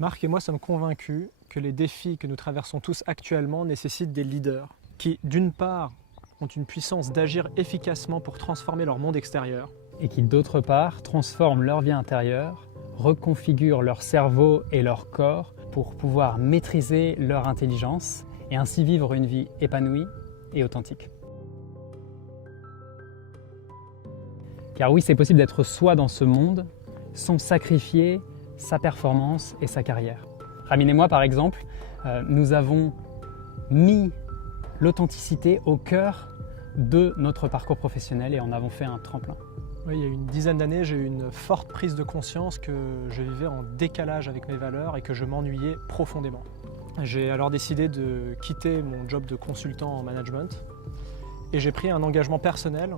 Marc et moi sommes convaincus que les défis que nous traversons tous actuellement nécessitent des leaders qui, d'une part, ont une puissance d'agir efficacement pour transformer leur monde extérieur, et qui, d'autre part, transforment leur vie intérieure, reconfigurent leur cerveau et leur corps pour pouvoir maîtriser leur intelligence et ainsi vivre une vie épanouie et authentique. Car oui, c'est possible d'être soi dans ce monde sans sacrifier sa performance et sa carrière. Ramin et moi, par exemple, nous avons mis l'authenticité au cœur de notre parcours professionnel et en avons fait un tremplin. Oui, il y a une dizaine d'années, j'ai eu une forte prise de conscience que je vivais en décalage avec mes valeurs et que je m'ennuyais profondément. J'ai alors décidé de quitter mon job de consultant en management et j'ai pris un engagement personnel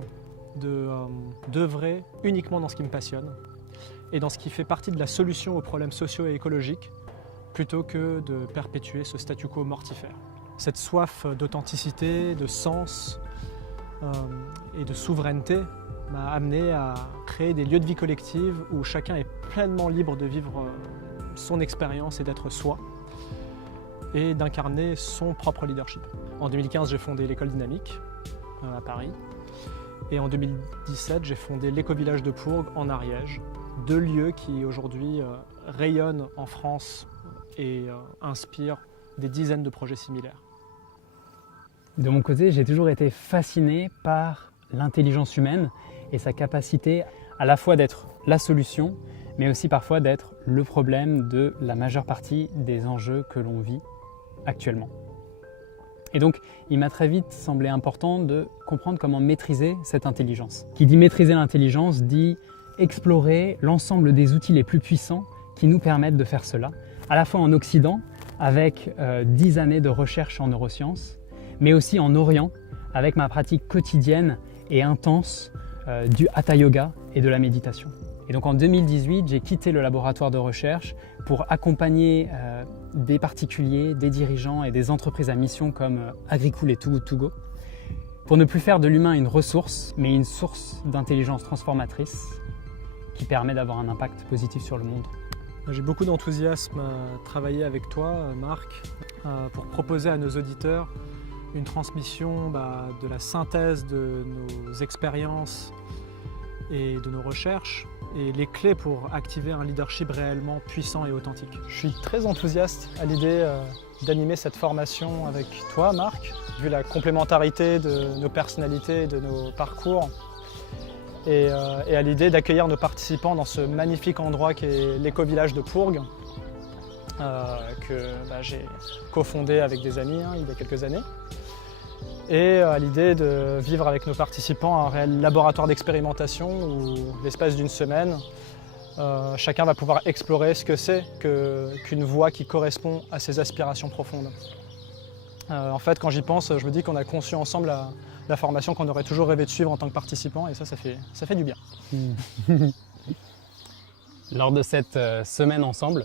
d'œuvrer uniquement dans ce qui me passionne et dans ce qui fait partie de la solution aux problèmes sociaux et écologiques plutôt que de perpétuer ce statu quo mortifère. Cette soif d'authenticité, de sens et de souveraineté m'a amené à créer des lieux de vie collective où chacun est pleinement libre de vivre son expérience et d'être soi et d'incarner son propre leadership. En 2015, j'ai fondé l'école Dynamique à Paris et en 2017, j'ai fondé l'éco-village de Pourgues en Ariège, deux lieux qui aujourd'hui rayonnent en France et inspirent des dizaines de projets similaires. De mon côté, j'ai toujours été fasciné par l'intelligence humaine et sa capacité à la fois d'être la solution, mais aussi parfois d'être le problème de la majeure partie des enjeux que l'on vit actuellement. Et donc, il m'a très vite semblé important de comprendre comment maîtriser cette intelligence. Qui dit maîtriser l'intelligence dit explorer l'ensemble des outils les plus puissants qui nous permettent de faire cela, à la fois en Occident, avec 10 années de recherche en neurosciences, mais aussi en Orient, avec ma pratique quotidienne et intense du Hatha Yoga et de la méditation. Et donc en 2018, j'ai quitté le laboratoire de recherche pour accompagner des particuliers, des dirigeants et des entreprises à mission comme Agricool et Too Good To Go, pour ne plus faire de l'humain une ressource, mais une source d'intelligence transformatrice qui permet d'avoir un impact positif sur le monde. J'ai beaucoup d'enthousiasme à travailler avec toi, Marc, pour proposer à nos auditeurs une transmission de la synthèse de nos expériences et de nos recherches et les clés pour activer un leadership réellement puissant et authentique. Je suis très enthousiaste à l'idée d'animer cette formation avec toi, Marc, vu la complémentarité de nos personnalités et de nos parcours et à l'idée d'accueillir nos participants dans ce magnifique endroit qu'est l'éco-village de Pourgues que j'ai cofondé avec des amis il y a quelques années. Et à l'idée de vivre avec nos participants un réel laboratoire d'expérimentation où, l'espace d'une semaine, chacun va pouvoir explorer ce que c'est qu'une voie qui correspond à ses aspirations profondes. En fait, quand j'y pense, je me dis qu'on a conçu ensemble la formation qu'on aurait toujours rêvé de suivre en tant que participant et ça fait du bien. Lors de cette semaine ensemble,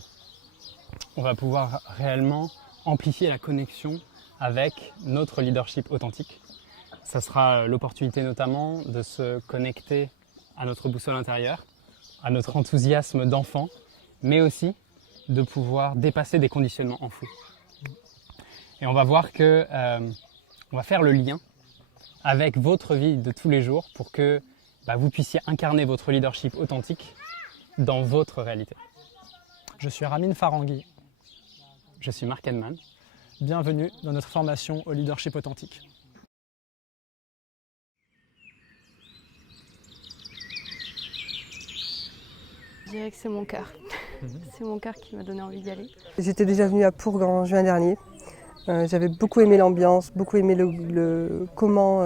on va pouvoir réellement amplifier la connexion avec notre leadership authentique. Ça sera l'opportunité notamment de se connecter à notre boussole intérieure, à notre enthousiasme d'enfant, mais aussi de pouvoir dépasser des conditionnements enfouis. Et on va voir que on va faire le lien avec votre vie de tous les jours pour que vous puissiez incarner votre leadership authentique dans votre réalité. Je suis Ramin Farangui. Je suis Marc Henman. Bienvenue dans notre formation au leadership authentique. Je dirais que c'est mon cœur. C'est mon cœur qui m'a donné envie d'y aller. J'étais déjà venue à Pourgues en juin dernier. J'avais beaucoup aimé l'ambiance, beaucoup aimé comment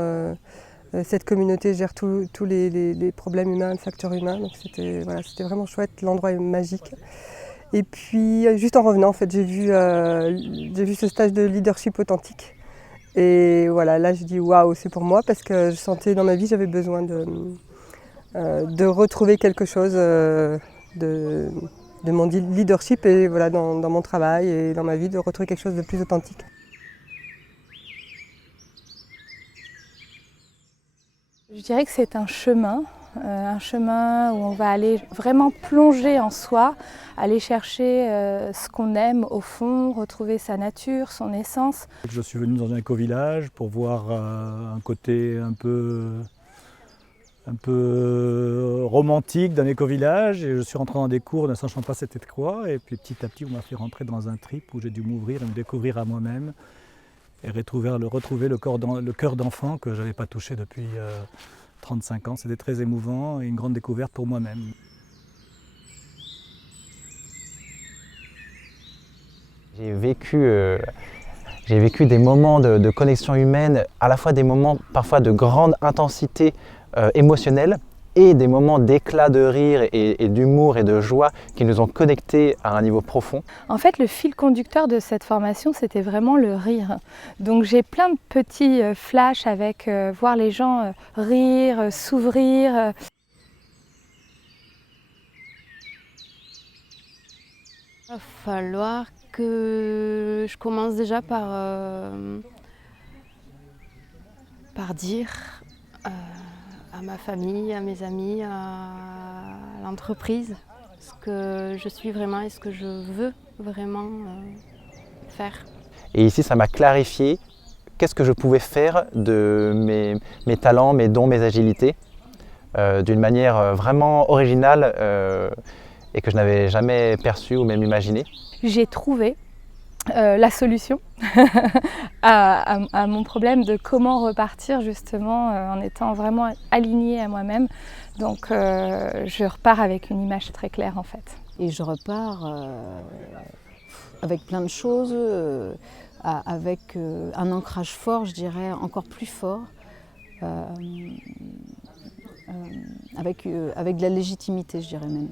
cette communauté gère tous les problèmes humains, le facteur humain. Donc c'était vraiment chouette, l'endroit est magique. Et puis juste en revenant, en fait, j'ai vu ce stage de leadership authentique. Et voilà, là je dis waouh, c'est pour moi parce que je sentais dans ma vie j'avais besoin de retrouver quelque chose de mon leadership et voilà, dans mon travail et dans ma vie, de retrouver quelque chose de plus authentique. Je dirais que c'est un chemin un chemin où on va aller vraiment plonger en soi, aller chercher ce qu'on aime au fond, retrouver sa nature, son essence. Je suis venu dans un éco-village pour voir un côté un peu romantique d'un éco-village, et je suis rentré dans des cours ne sachant pas c'était quoi, et puis petit à petit on m'a fait rentrer dans un trip où j'ai dû m'ouvrir et me découvrir à moi-même et retrouver le cœur d'enfant que je n'avais pas touché depuis 35 ans. C'était très émouvant et une grande découverte pour moi-même. J'ai vécu des moments de connexion humaine, à la fois des moments parfois de grande intensité émotionnelle et des moments d'éclat de rire et d'humour et de joie qui nous ont connectés à un niveau profond. En fait, le fil conducteur de cette formation, c'était vraiment le rire. Donc j'ai plein de petits flashs avec voir les gens rire, s'ouvrir. Il va falloir que je commence déjà par dire à ma famille, à mes amis, à l'entreprise ce que je suis vraiment et ce que je veux vraiment faire. Et ici, ça m'a clarifié qu'est-ce que je pouvais faire de mes talents, mes dons, mes agilités, d'une manière vraiment originale et que je n'avais jamais perçue ou même imaginée. J'ai trouvé la solution à mon problème de comment repartir justement en étant vraiment alignée à moi-même. Donc je repars avec une image très claire en fait. Et je repars avec plein de choses, avec un ancrage fort, je dirais, encore plus fort, avec de la légitimité, je dirais même.